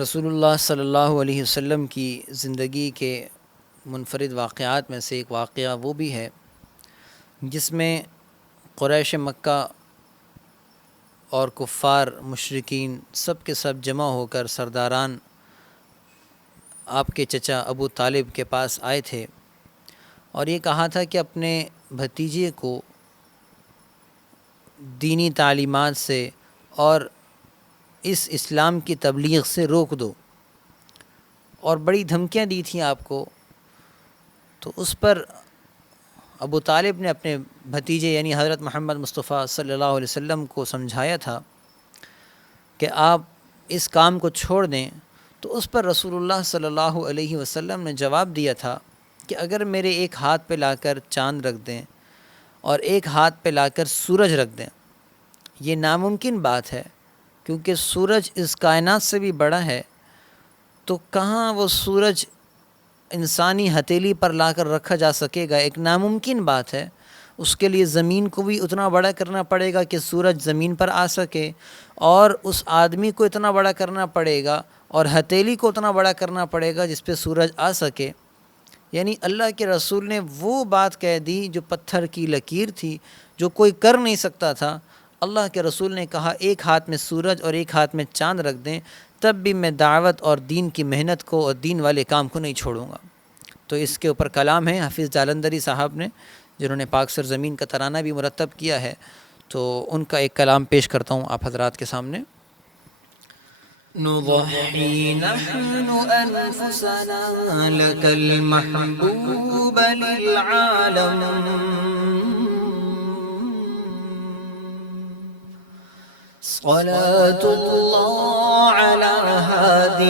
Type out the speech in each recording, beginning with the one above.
رسول اللہ صلی اللہ علیہ وسلم کی زندگی کے منفرد واقعات میں سے ایک واقعہ وہ بھی ہے جس میں قریش مکہ اور کفار مشرکین سب کے سب جمع ہو کر سرداران آپ کے چچا ابو طالب کے پاس آئے تھے اور یہ کہا تھا کہ اپنے بھتیجے کو دینی تعلیمات سے اور اس اسلام کی تبلیغ سے روک دو، اور بڑی دھمکیاں دی تھیں آپ کو۔ تو اس پر ابو طالب نے اپنے بھتیجے یعنی حضرت محمد مصطفیٰ صلی اللہ علیہ وسلم کو سمجھایا تھا کہ آپ اس کام کو چھوڑ دیں۔ تو اس پر رسول اللہ صلی اللہ علیہ وسلم نے جواب دیا تھا کہ اگر میرے ایک ہاتھ پہ لا کر چاند رکھ دیں اور ایک ہاتھ پہ لا کر سورج رکھ دیں، یہ ناممکن بات ہے کیونکہ سورج اس کائنات سے بھی بڑا ہے، تو کہاں وہ سورج انسانی ہتھیلی پر لا کر رکھا جا سکے گا، ایک ناممکن بات ہے۔ اس کے لیے زمین کو بھی اتنا بڑا کرنا پڑے گا کہ سورج زمین پر آ سکے، اور اس آدمی کو اتنا بڑا کرنا پڑے گا اور ہتھیلی کو اتنا بڑا کرنا پڑے گا جس پہ سورج آ سکے۔ یعنی اللہ کے رسول نے وہ بات کہہ دی جو پتھر کی لکیر تھی، جو کوئی کر نہیں سکتا تھا۔ اللہ کے رسول نے کہا ایک ہاتھ میں سورج اور ایک ہاتھ میں چاند رکھ دیں، تب بھی میں دعوت اور دین کی محنت کو اور دین والے کام کو نہیں چھوڑوں گا۔ تو اس کے اوپر کلام ہے حافظ جالندھری صاحب نے، جنہوں نے پاک سرزمین کا ترانہ بھی مرتب کیا ہے، تو ان کا ایک کلام پیش کرتا ہوں آپ حضرات کے سامنے۔ نضحي نحن أنفسنا لك المحبوب للعالم، صلاة الله على هاد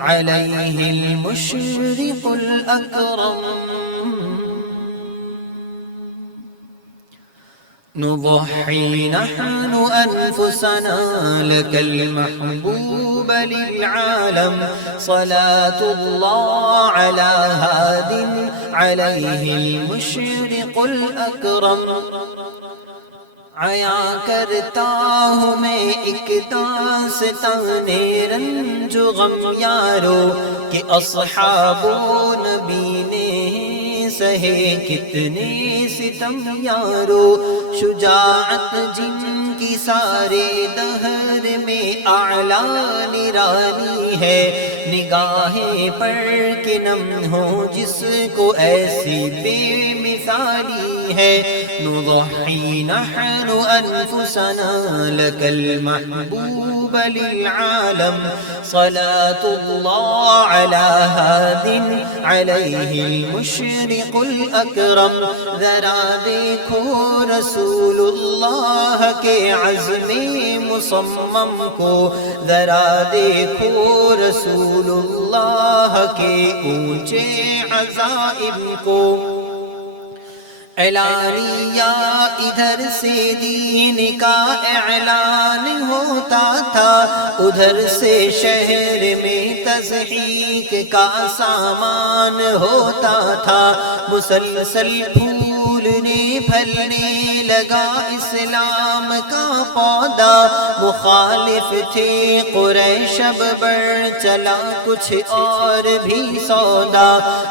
عليه المشرق الأكرم، نضحي نحن أنفسنا لك المحبوب للعالم، صلاة الله على هاد عليه المشرق الأكرم، عیا کرتا ہوں میں ایک داستان رنج و غم یارو کہ اصحاب و نبی نے سہے کتنے ستم یارو، شجاعت جن کی سارے دہر میں اعلیٰ نرانی ہے، نگاہیں پڑھ کے نم ہو جس کو ایسی بے مثالی ہے، نضحی نحن انفسنا لك المحبوب للعالم، صلاة الله على هاد عليه المشرق الأكرم، ذرا دیکھو رسول اللہ کے عزم مصمم کو، ذرا دیکھو رسول اللہ کے اونچے عزائم کو، اعلانیہ ادھر سے دین کا اعلان ہوتا تھا، ادھر سے شہر میں تضحیک کا سامان ہوتا تھا، مسلسل پھولنے پھلنے لگا اسلام کا پودا، مخالف تھے قریش اب بڑھ چلا کچھ اور بھی سودا،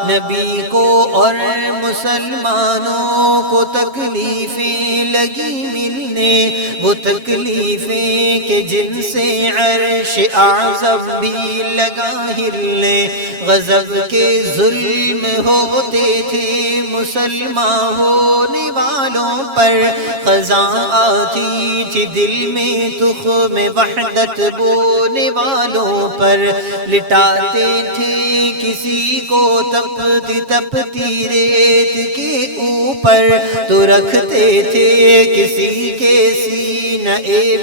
نبی کو اور مسلمانوں کو تکلیفیں لگی ملنے، وہ تکلیفیں کہ جن سے عرش اعظم بھی لگا ہلنے، غضب کے ظلم ہوتے تھے مسلمان ہونے والوں پر، خزاں آتی تھی دل میں تخم وحدت بونے والوں پر، لٹاتے تھے کسی کو تپتی تپتی ریت کے اوپر، تو رکھتے تھے کسی کے سینہ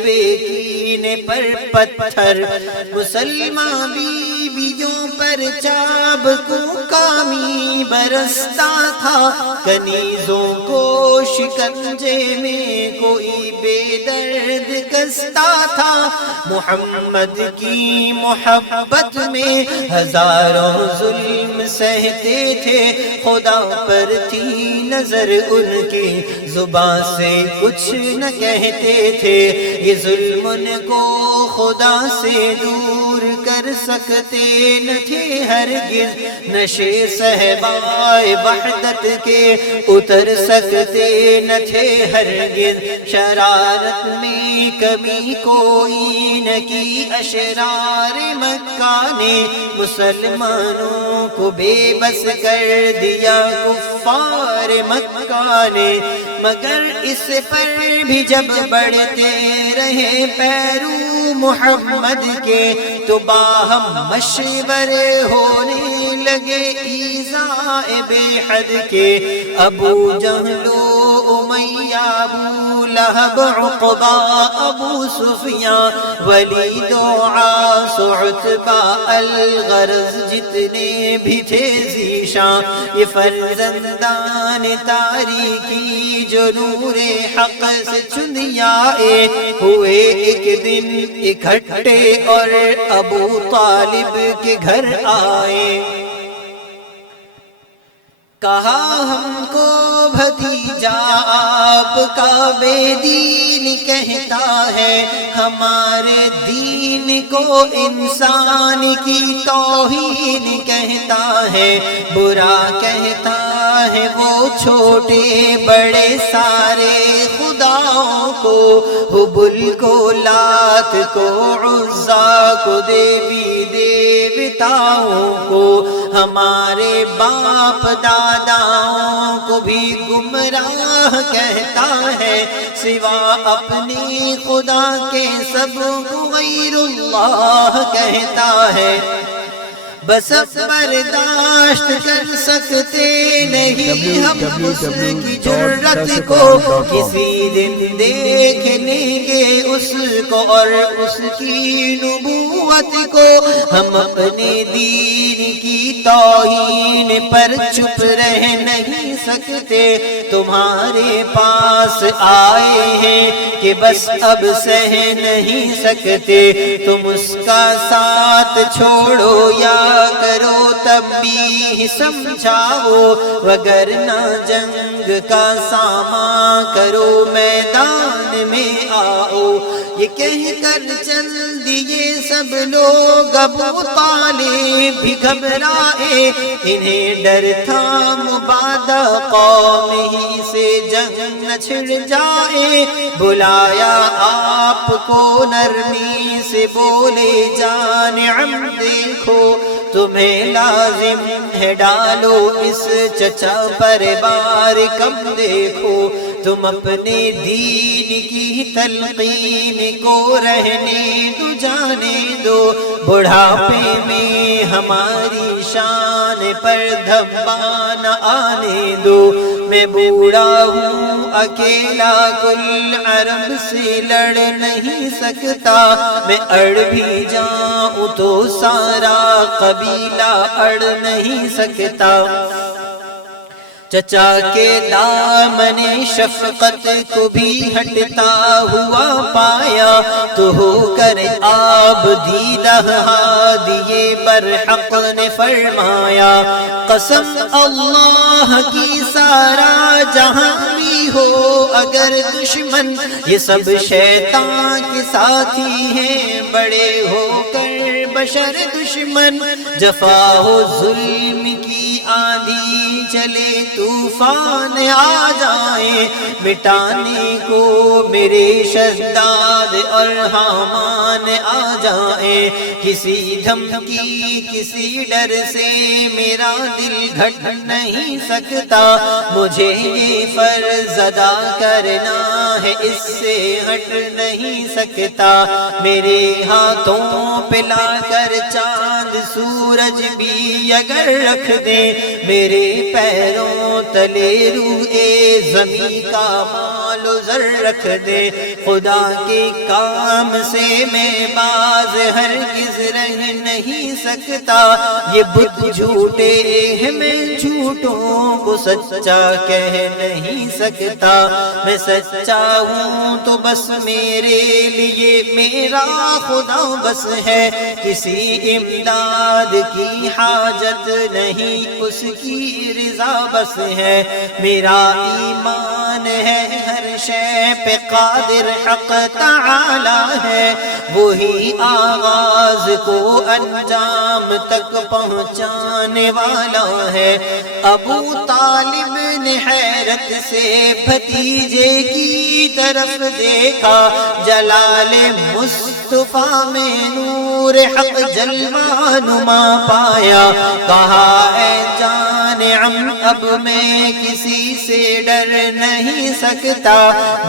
بے کینے پر پتھر، مسلمان بیویوں پر چاب کو کامی برستا تھا، کنیزوں کو شکنجے میں کوئی بے درد کستا تھا، محمد کی محبت میں ہزاروں ظلم سہتے تھے، خدا پر تھی نظر ان کی زبان سے کچھ نہ کہتے تھے، یہ ظلم ان کو خدا سے دور کر سکتے نہ تھے ہرگز، نشے صحبائے وحدت کے اتر سکتے نہ تھے ہرگز، شرارت میں کمی کوئی نہ کی اشرار مکہ نے، مسلمانوں کو بے بس کر دیا کفار مکہ نے، مگر اس پر بھی جب بڑھتے رہے پیرو محمد کے، تو باہم مشورے ہونے لگے ایذاء بے حد کے، ابو جہل و امیہ، ابو لہب، عقبہ، ابو سفیان، ولید و عاص، عتبہ، الغرض جتنے بھی تھے ذیشان، یہ فرزندان تاریکی جو نور حق سے چندیائے ہوئے ایک دن اکٹھے اور ابو طالب کے گھر آئے، کہا ہم کو بھتیجا آپ کا بے دین کہتا ہے، ہمارے دین کو انسان کی توہین کہتا ہے، برا کہتا ہے وہ چھوٹے بڑے سارے خداؤں کو، حبل کو، لات کو، عزا کو، دیوی دیوتاؤں کو، ہمارے باپ داداؤں کو بھی گمراہ کہتا ہے، سوا اپنی خدا کے سب کو غیر اللہ کہتا ہے، بس برداشت کر سکتے نہیں ہم اس کی جرت کو، کسی دن دیکھ لیں گے اس کو اور اس کی نبوت کو، ہم اپنے دین کی توہین پر چپ رہ نہیں سکتے، تمہارے پاس آئے ہیں کہ بس اب سہ نہیں سکتے، تم اس کا ساتھ چھوڑو یا کرو تنبیہ سمجھاؤ، وگرنہ جنگ کا سامان کرو میدان میں آؤ، یہ کہہ کر چل دیے سب لوگ، ابو طالب بھی گھبرائے، انہیں ڈر تھا مبادا قوم ہی سے جنگ نہ چھڑ جائے، بلایا آپ کو نرمی سے بولے جان عم دیکھو، تمہیں لازم ہے ڈالو اس چچا پر بار کم دیکھو، تم اپنے دین کی تلقین کو رہنے دو جانے دو، بڑھاپے میں ہماری شان پر دھبا نہ آنے دو، میں بوڑھا ہوں اکیلا کل عرب سے لڑ نہیں سکتا، میں اڑ بھی جاؤں تو سارا قبیلہ اڑ نہیں سکتا، چچا کے دامن شفقت کو بھی ہٹتا ہوا پایا، تو ہو کر آب دیدہ ہادیے برحق نے فرمایا، قسم اللہ کی سارا جہاں بھی ہو اگر دشمن، یہ سب شیطان کے ساتھی ہیں، بڑے ہو کر بشر دشمن، جفا و ظلم کی آندھی چلے طوفان آ جائیں، مٹانے کو میرے شداد اور حامان آ جائیں، کسی دھمکی کسی ڈر سے میرا دل گھٹ نہیں سکتا، مجھے یہ فرض ادا کرنا ہے اس سے ہٹ نہیں سکتا، میرے ہاتھوں پہ لا کر چاند سورج بھی اگر رکھ دیں، میرے پیروں تلے روئے زمین کا مال و زر رکھ دے، خدا کے کام سے میں باز ہرگز رہ نہیں سکتا، یہ بت جھوٹے ہیں میں جھوٹوں کو سچا کہہ نہیں سکتا، میں سچا ہوں تو بس میرے لیے میرا خدا بس ہے، کسی امداد کی حاجت نہیں اس کی رضا بس ہے، میرا ایمان نگران ہے، ہر شے پہ قادر حق تعالی ہے، وہی آغاز کو انجام تک پہنچانے والا ہے۔ ابو طالب نے حیرت سے بھتیجے کی طرف دیکھا، جلال مصطفیٰ میں نور حق جلوہ نما پایا، کہا اے جان عم اب میں کسی سے ڈر نہیں سکتا،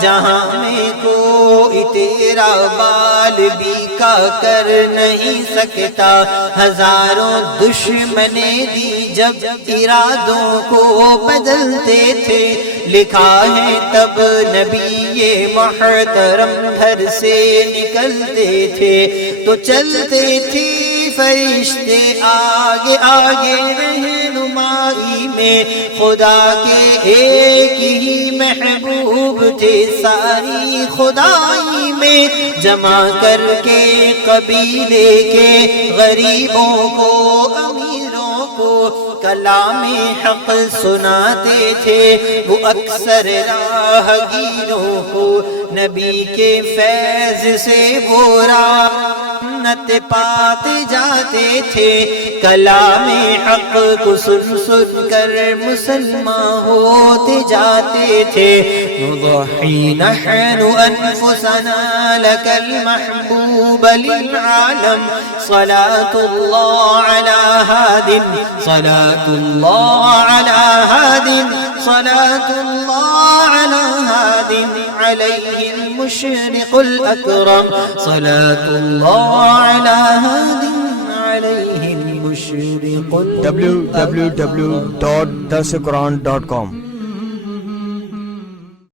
جہاں میں کوئی تیرا بال بیکا کر نہیں سکتا، ہزاروں دشمنے دی جب ارادوں کو بدلتے تھے، لکھا ہے تب نبی محترم گھر سے نکلتے تھے تو چلتے تھے فرشتے آگے آگے رہنمائی میں، خدا کے ایک ہی محبوب تھے ساری خدائی میں، جمع کر کے قبیلے کے غریبوں کو امیروں کو کلام حق سناتے تھے، وہ اکثر راہگیروں کو نبی کے فیض سے وہ رحمت پاتے جاتے تھے، کلام حق کو سن سن کر مسلمان ہوتے جاتے تھے۔ نضحی نحن انفسنا لك المحبوب للعالم، صلاة الله على هاد، صلاة الله على هاد، صلاة الله على هاد عليه المشرق الأكرم، صلاة الله على هاد عليه المشرق الأكرم۔ www.darsuquran.com